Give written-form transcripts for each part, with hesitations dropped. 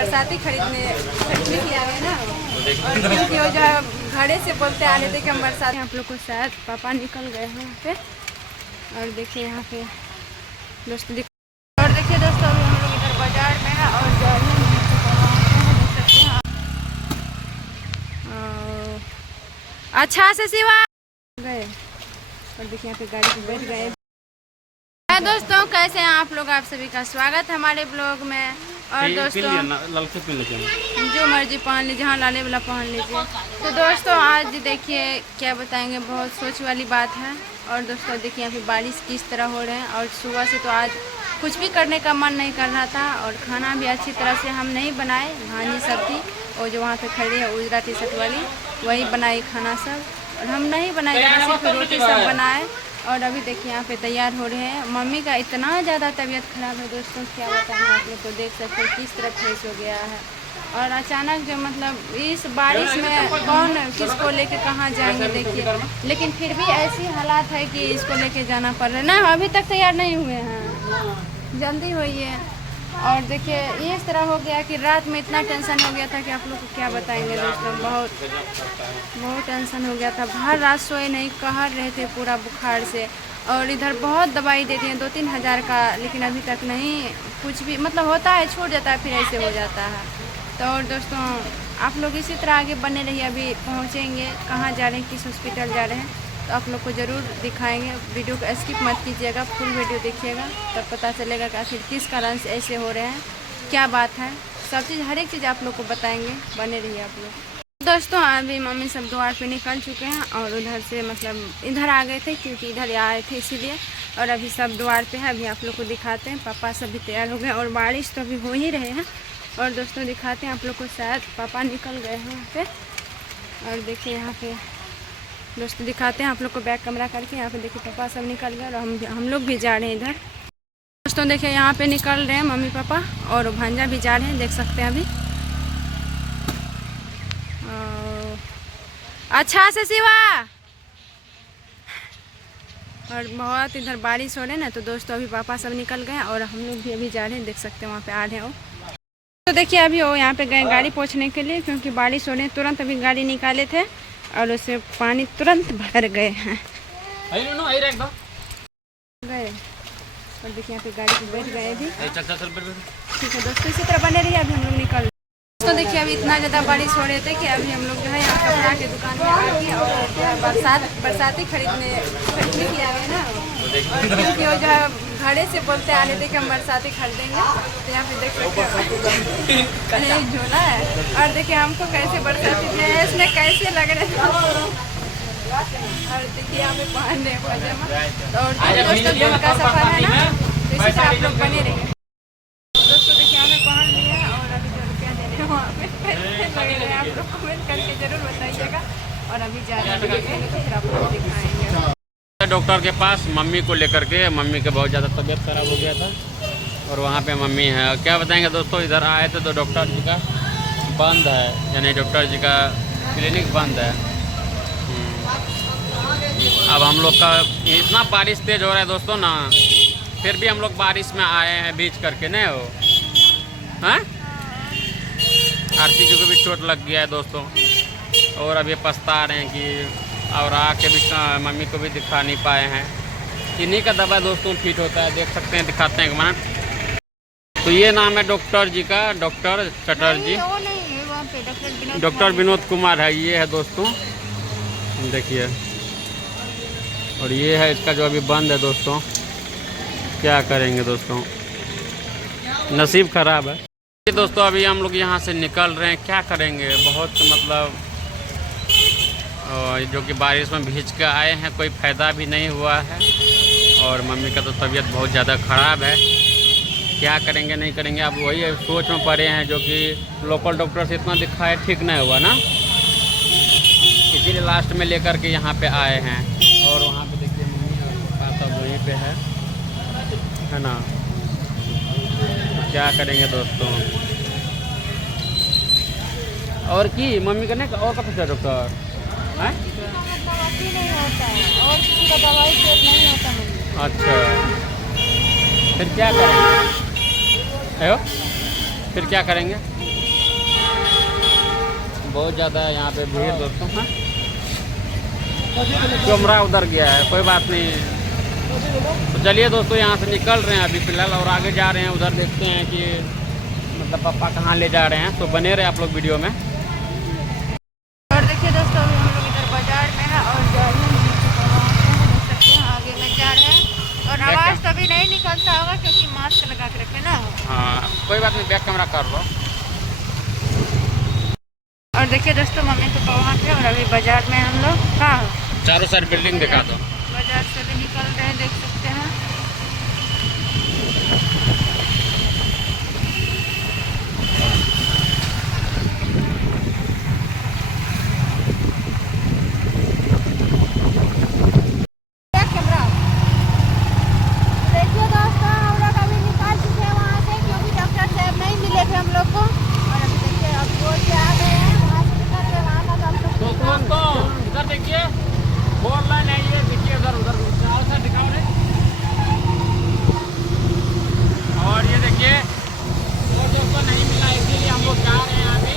बरसाती खरीदने की आ गए ना, और क्योंकि वो जो है घड़े से बोलते आ रहे थे कि हम बरसात। आप लोग को शायद पापा निकल गए हैं यहाँ पे, और देखिए यहाँ पे दोस्तों और देखिए दोस्तों अभी हम लोग इधर बाजार में है और जा रहे हैं, देख सकते हैं। अच्छा से सिवा गए और देखिए यहाँ पे गाड़ी पे बैठ गए। दोस्तों कैसे हैं आप लोग, आप सभी का स्वागत है हमारे ब्लॉग में। और दोस्तों जो मर्जी पहन लीजिए, हाँ लाले वाला पहन लीजिए। तो दोस्तों आज देखिए क्या बताएंगे, बहुत सोच वाली बात है। और दोस्तों देखिए यहाँ पे बारिश किस तरह हो रहे हैं, और सुबह से तो आज कुछ भी करने का मन नहीं कर रहा था, और खाना भी अच्छी तरह से हम नहीं बनाए। भांजी सब थी और जो वहाँ पे खड़ी है उजरा टी शर्ट वाली, वही बनाई खाना सब, और हम नहीं बनाए, सिर्फ रोटी सब बनाए। और अभी देखिए यहाँ पे तैयार हो रहे हैं। मम्मी का इतना ज़्यादा तबीयत खराब है दोस्तों, क्या बताएं, आप लोग को देख सकते हैं किस तरह फ्रेश हो गया है। और अचानक जो मतलब इस बारिश में कौन किसको लेके कहाँ जाएंगे देखिए, लेकिन फिर भी ऐसी हालात है कि इसको लेके जाना पड़ रहा है ना। अभी तक तैयार नहीं हुए हैं, जल्दी होइए। और देखिए ये इस तरह हो गया कि रात में इतना टेंशन हो गया था कि आप लोग को क्या बताएंगे दोस्तों, बहुत टेंशन हो गया था। भर रात सोए नहीं, कहर रहे थे पूरा बुखार से। और इधर बहुत दवाई देते हैं 2-3 हज़ार का, लेकिन अभी तक नहीं कुछ भी मतलब होता है, छूट जाता है, फिर ऐसे हो जाता है। तो और दोस्तों आप लोग इसी तरह आगे बने रहिए। अभी पहुँचेंगे, कहाँ जा रहे हैं, किस हॉस्पिटल जा रहे हैं, तो आप लोग को ज़रूर दिखाएंगे। वीडियो को स्किप मत कीजिएगा, फुल वीडियो देखिएगा, तब पता चलेगा कि आखिर किस कारण से ऐसे हो रहे हैं, क्या बात है। सब चीज़ हर एक चीज़ आप लोग को बताएंगे, बने रहिए आप लोग। दोस्तों अभी मम्मी सब द्वार पे निकल चुके हैं, और उधर से मतलब इधर आ गए थे क्योंकि इधर आए थे इसीलिए। और अभी सब द्वार पे है, अभी आप लोग को दिखाते हैं। पापा सब भी तैयार हो गए, और बारिश तो अभी हो ही रहे हैं। और दोस्तों दिखाते हैं आप लोग को, शायद पापा निकल गए हैं वहाँ पे। और देखिए यहाँ पे दोस्तों दिखाते हैं आप लोग को बैक कैमरा करके। यहाँ पे देखिए पापा सब निकल गए, और हम लोग भी जा रहे हैं इधर। दोस्तों देखिए यहाँ पे निकल रहे हैं मम्मी पापा, और भांजा भी जा रहे हैं, देख सकते हैं अभी। अच्छा से सिवा, और बहुत इधर बारिश हो रहे हैं ना, तो दोस्तों अभी पापा सब निकल गए, और हम लोग भी अभी जा रहे हैं, देख सकते हैं वहाँ पे आ रहे हैं वो। तो देखिए अभी वो यहाँ पे गए गाड़ी पोंछने के लिए, क्योंकि बारिश हो रही है। तुरंत अभी गाड़ी निकाले थे और उससे पानी तुरंत भर गए हैं, गए। और देखिए यहाँ पे गाड़ी पे बैठ गए अभी। ठीक है दोस्तों, इसी तरह बने रहिए, अभी हम लोग निकल। तो देखिए अभी इतना ज़्यादा बारिश हो रहे थे कि अभी हम लोग जो है यहाँ कपड़ा के दुकान में आके और बरसाती खरीदने की आ गए ना, और क्योंकि वो जो है घड़े से बोलते आ रहे थे कि हम बरसाती खरीदेंगे। तो यहाँ पे देख सकते हैं झोला है, और देखिए हमको कैसे बरसाती ड्रेस में कैसे लग रहे थे। और देखिए यहाँ पे पहन रहे पजामा। और दोस्तों दिन का सफर है ना, तो इसी तरह आप लोग बने रहिए। दोस्तों देखिए यहाँ पे पहन लिया, और अभी जो रुपया दे रहे हैं वहाँ पे लगे रहे, आप लोग कमेंट करके जरूर बताइएगा। और अभी जा रहे हैं, फिर आप लोग दिखाएंगे डॉक्टर के पास मम्मी को लेकर के। मम्मी का बहुत ज़्यादा तबीयत खराब हो गया था, और वहाँ पे मम्मी है। क्या बताएंगे दोस्तों, इधर आए थे तो डॉक्टर जी का बंद है, यानी डॉक्टर जी का क्लिनिक बंद है। अब हम लोग का इतना बारिश तेज़ हो रहा है दोस्तों ना, फिर भी हम लोग बारिश में आए हैं बीच करके, नहीं हो हाँ। आरती जी को भी चोट लग गया है दोस्तों, और अभी पछता रहे हैं कि, और आके भी मम्मी को भी दिखा नहीं पाए हैं। इन्हीं का दवा दोस्तों फिट होता है, देख सकते हैं, दिखाते हैं एक मिनट। तो ये नाम है डॉक्टर जी का, डॉक्टर चटर्जी, डॉक्टर विनोद कुमार है, ये है दोस्तों देखिए। और ये है इसका जो अभी बंद है दोस्तों, क्या करेंगे दोस्तों, नसीब ख़राब है। दोस्तों अभी हम लोग यहाँ से निकल रहे हैं, क्या करेंगे, बहुत मतलब जो कि बारिश में भीज के आए हैं, कोई फ़ायदा भी नहीं हुआ है। और मम्मी का तो तबीयत बहुत ज़्यादा ख़राब है, क्या करेंगे नहीं करेंगे। अब वही सोच में पड़े हैं, जो कि लोकल डॉक्टर से इतना दिखाए ठीक नहीं हुआ ना, इसीलिए लास्ट में लेकर के यहाँ पे आए हैं। और वहाँ पे देखिए मम्मी और पापा सब वहीं पे है ना। तो क्या करेंगे दोस्तों, और की मम्मी का नहीं, और कब डॉक्टर है, नहीं होता है, और किसी का दवाई सेट नहीं होता है। अच्छा, फिर क्या करें, फिर क्या करेंगे? बहुत ज़्यादा है यहाँ पे भीड़ दोस्तों। हाँ, कैमरा उधर गया है, कोई बात नहीं। तो चलिए दोस्तों, यहाँ से निकल रहे हैं अभी फ़िलहाल और आगे जा रहे हैं। उधर देखते हैं कि मतलब पापा कहाँ ले जा रहे हैं, तो बने रहे आप लोग वीडियो में। और देखिए दोस्तों, अभी हम लोग इधर बाजार में है और जा रहे हैं, देख सकते हैं आगे में जा रहे हैं। और आवाज़ तभी नहीं निकलता होगा क्योंकि मास्क लगा के रखे ना। हाँ कोई बात नहीं, बैक कैमरा कर लो। और देखिए दोस्तों, मम्मी पापा वहाँ पे और अभी बाजार में हम लोग। हाँ, चारों साइड बिल्डिंग दिखा दो। बाजार से भी निकल रहे हैं, देख सकते हैं। देखिए दोस्तों, हम लोग अभी निकाल चुके हैं वहाँ से क्योंकि डॉक्टर साहब नहीं मिले थे हम लोग को। और अभी देखिए अब रोड पे आ गए हैं, वहाँ से निकल के वहाँ का हम लोग। दोस्तों इधर देखिए, फोर लाइन है ये, देखिए उधर उधर दिखाओ रे। और ये देखिए, और दोस्तों नहीं मिला, इसीलिए हम लोग जा रहे हैं अभी।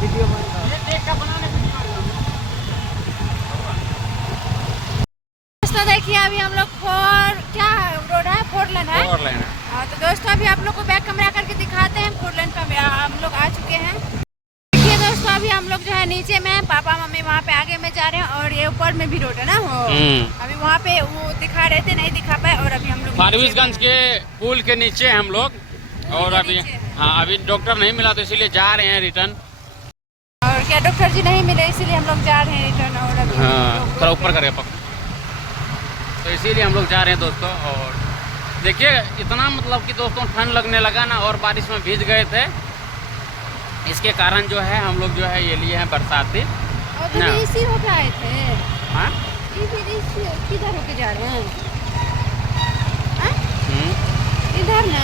वीडियो ये देख का बनाने दोस्तों देखिए, अभी हम लोग क्या रोड है, 4 लेन है। फोर लाइन है। हाँ, तो दोस्तों अभी आप लोग को बैक कैमरा करके दिखाते हैं। 4 लेन पे हम लोग आ चुके हैं। देखिए दोस्तों, अभी हम लोग जो है नीचे में, पापा मम्मी वहाँ पे आगे में जा रहे हैं और ये ऊपर में भी रोड है ना वो। अभी वहाँ पे वो दिखा रहे थे, नहीं दिखा पाए। और अभी हम लोग फारबिसगंज के पुल के नीचे हैं हम लोग। और अभी हाँ, अभी डॉक्टर नहीं मिला तो इसीलिए जा रहे हैं रिटर्न। और क्या डॉक्टर जी नहीं मिले इसीलिए हम लोग जा रहे हैं रिटर्न। और अभी हाँ, थोड़ा ऊपर करके पक, तो इसीलिए हम लोग जा रहे हैं दोस्तों। और देखिए इतना मतलब कि दोस्तों ठंड लगने लगा ना, और बारिश में भीग गए थे। इसके कारण जो है हम लोग जो है ये लिए हैं बरसाती और इसी होके आए थे। हाँ, किधर होके जा रहे हैं? इधर ना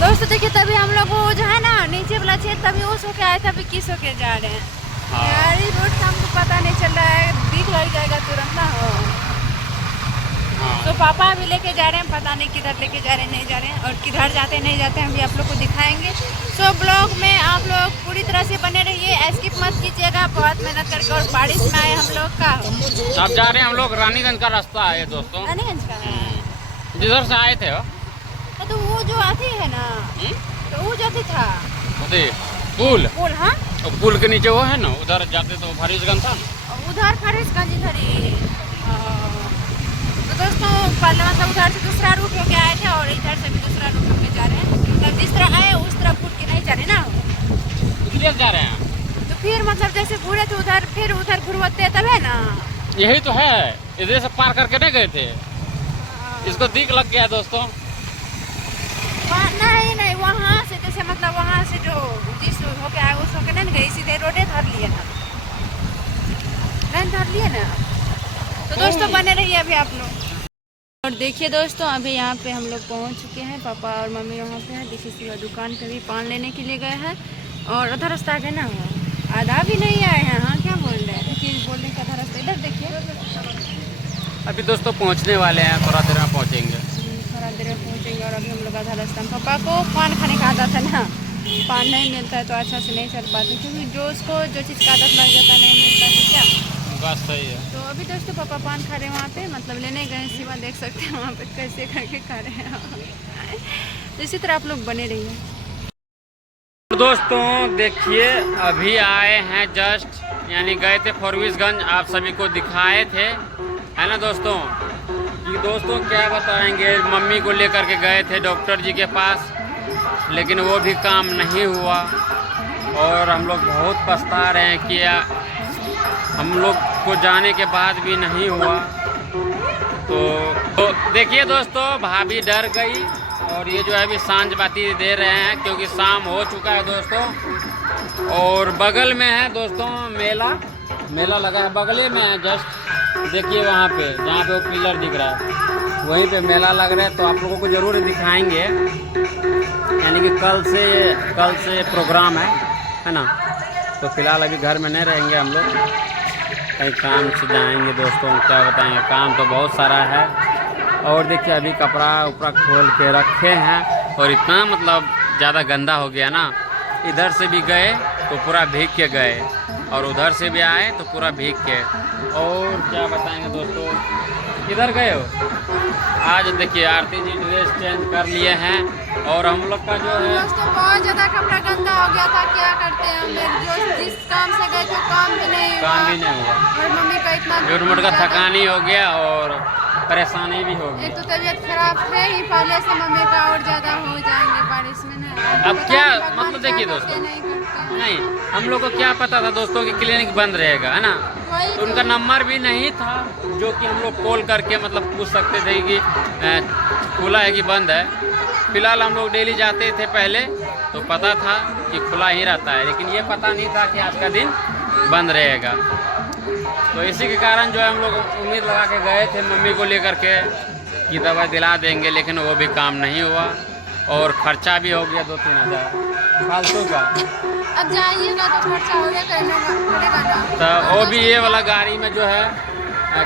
दोस्तों, देखिए तभी हम लोग वो जो है ना नीचे वाला क्षेत्र, तभी उस होके आए थे, अभी किस होके जा रहे हैं। यार ये रोड का हमको पता नहीं चल रहा है, दिख लग जाएगा तुरंत ना हो। तो पापा अभी लेके जा रहे हैं, पता नहीं किधर लेके जा रहे हैं, नहीं जा रहे हैं। और किधर जाते हैं नहीं जाते हैं अभी आप लोग को दिखाएंगे। सो ब्लॉग में आप लोग पूरी तरह से बने रहिए, स्किप मत कीजिएगा। बहुत मेहनत करके और बारिश में आए हम लोग का। अब जा रहे हैं हम लोग, रानीगंज का रास्ता है दोस्तों, रानीगंज का है। जिधर से आए थे। तो वो जो आती है ना, तो वो जो था पुल, हाँ, और पुल के नीचे वो है ना, उधर जाते तो फारबिसगंज था ना, उधर फारबिसगंज इधर ही। तो दोस्तों पहले मतलब उधर से दूसरा रूट होके आए थे और इधर से भी दूसरा रूट होके जा रहे हैं। मतलब जिस तरह आए उस तरह घूर के नहीं जा रहे ना, इसलिए जा रहे हैं। तो फिर मतलब जैसे घूरे थे उधर, फिर उधर घुरवते तब है ना। यही तो है, इधर से पार करके नहीं गए थे, इसको दिख लग गया दोस्तों। नहीं वहाँ से जैसे मतलब वहाँ से जो जिस होके आए उस होके नहीं गए, सीधे रोडे धर लिए ना, लाइन धर लिए ना। तो दोस्तों बने रहिए अभी आप लोग। और देखिए दोस्तों, अभी यहाँ पे हम लोग पहुँच चुके हैं। पापा और मम्मी वहाँ पे हैं। देखिए सीधा दुकान पे भी पान लेने के लिए गए हैं। और आधा रास्ता आगे ना आधा भी नहीं आए हैं। हाँ क्या बोल रहे हैं, देखिए बोलने का आधा रास्ता इधर देखिए। अभी दोस्तों पहुंचने वाले हैं, थोड़ा देर में पहुंचेंगे। थोड़ा देर में पहुँचेंगे। और अभी हम लोग आधा रास्ता में, पापा को पान खाने का आदत है ना, पान नहीं मिलता है तो अच्छा से नहीं चल पाते, क्योंकि जो उसको जो चीज़ का आदत लग जाता है नहीं मिलता है क्या। बात सही है। तो अभी दोस्तों पापा पान खा रहे हैं वहाँ पे, मतलब लेने गए सिवा, देख सकते हैं वहाँ पे कैसे करके खा रहे हैं। तो इसी तरह आप लोग बने रहिए। दोस्तों देखिए अभी आए हैं जस्ट, यानी गए थे फारबिसगंज, आप सभी को दिखाए थे, है ना दोस्तों। कि दोस्तों क्या बताएंगे, मम्मी को लेकर के गए थे डॉक्टर जी के पास, लेकिन वो भी काम नहीं हुआ। और हम लोग बहुत पछता रहे हैं कि हम लोग को जाने के बाद भी नहीं हुआ। तो देखिए दोस्तों, भाभी डर गई और ये जो है अभी सांझ बाती दे रहे हैं, क्योंकि शाम हो चुका है दोस्तों। और बगल में है दोस्तों मेला लगा है, बगले में है जस्ट, देखिए वहाँ पे जहाँ पे वो पिलर दिख रहा है वहीं पे मेला लग रहा है। तो आप लोगों को ज़रूर दिखाएंगे, यानी कि कल से प्रोग्राम है ना। तो फिलहाल अभी घर में नहीं रहेंगे हम लोग, कहीं काम से जाएंगे दोस्तों। क्या बताएंगे, काम तो बहुत सारा है और देखिए अभी कपड़ा उपड़ा खोल के रखे हैं और इतना मतलब ज़्यादा गंदा हो गया ना, इधर से भी गए तो पूरा भीग के गए और उधर से भी आए तो पूरा भीग के। और क्या बताएंगे दोस्तों, किधर गए हो? आज देखिए आरती जी ड्रेस चेंज कर लिए हैं और हम लोग का जो है दोस्तों बहुत ज़्यादा कपड़ा गंदा हो गया था, क्या करते हैं हम लोग, जो जिस काम से गए थे काम भी नहीं हुआ और मम्मी का इतना झूठ मूठ का थकानी हो गया और परेशानी भी हो गई। एक तो तबीयत खराब है ही पहले से, मम्मी का और ज़्यादा हो जाएंगे बारिश में ना। अब क्या मतलब देखिए दोस्तों, नहीं हम लोग को क्या पता था दोस्तों कि क्लिनिक बंद रहेगा, है ना, तो उनका नंबर भी नहीं था जो कि हम लोग कॉल करके मतलब पूछ सकते थे कि खुला है कि बंद है। फिलहाल हम लोग डेली जाते थे पहले तो पता था कि खुला ही रहता है, लेकिन ये पता नहीं था कि आज का दिन बंद रहेगा। तो इसी के कारण जो है हम लोग उम्मीद लगा के गए थे मम्मी को लेकर के कि दवा दिला देंगे, लेकिन वो भी काम नहीं हुआ और खर्चा भी हो गया 2-3 हज़ार फालतू का। अब जाइएगा तो खर्चा हो गया पड़ेगा ना। तो वो भी ये वाला गाड़ी में जो है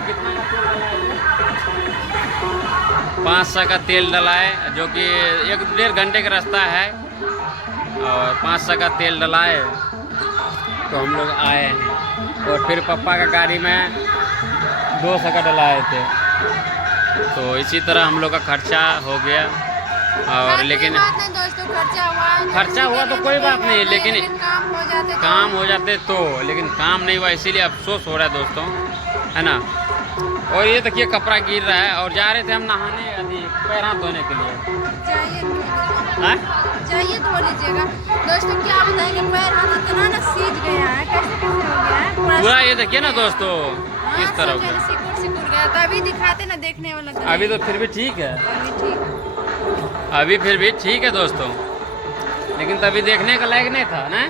कितना 500 का तेल डलाए, जो कि 1-1.5 घंटे का रास्ता है और 500 का तेल डलाए तो हम लोग आए हैं। और फिर पापा का गाड़ी में 200 का डलाए थे, तो इसी तरह हम लोग का खर्चा हो गया। और लेकिन दोस्तों खर्चा हुआ तो कोई बात नहीं, लेकिन काम हो जाते तो, लेकिन काम नहीं हुआ इसीलिए अफसोस हो रहा है दोस्तों, है ना। और ये देखिए कपड़ा गिर रहा है और जा रहे थे हम नहाने अभी पैर हाथ धोने के लिए। जाइए धो लीजिएगा दोस्तों, क्या बताएंगे, पैर हाथ इतना ना सीज गया है, कैसे हो गया है पूरा। ये देखिए ना दोस्तों किस तरह का सिकुड़ गया, तो अभी दिखाते ना देखने वाला। अभी तो फिर भी ठीक है, अभी फिर भी ठीक है दोस्तों, लेकिन तभी देखने का लायक नहीं था ना।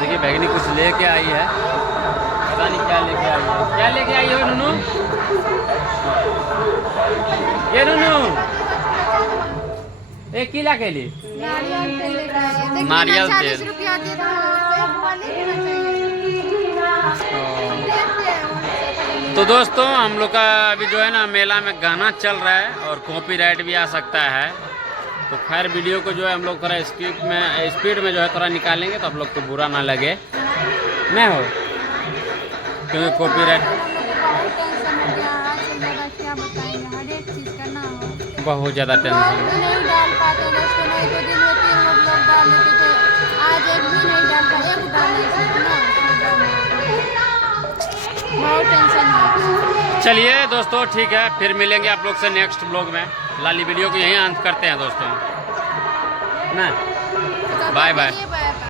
देखिए बहनी कुछ लेके आई है, पता नहीं क्या लेके आई है। क्या लेके आई हो नूनू? ये नूनू एक किला के लिए नारियल तेल। तो दोस्तों हम लोग का अभी जो है ना मेला में गाना चल रहा है और कॉपीराइट भी आ सकता है, तो खैर वीडियो को जो है हम लोग थोड़ा स्पीड में जो है थोड़ा निकालेंगे तो आप लोग को बुरा ना लगे, नहीं हो, क्योंकि कॉपीराइट बहुत ज़्यादा टेंशन नहीं डाल पाते दोस्तों, नहीं तो दिन में 3 लोग डाल देते थे, आज एक भी नहीं डाल पाए, एक डालने बहुत टेंशन है। चलिए दोस्तों ठीक है, फिर मिलेंगे आप लोग से नेक्स्ट ब्लॉग में। लाली वीडियो को यहीं अंत करते हैं दोस्तों ना, बाय बाय।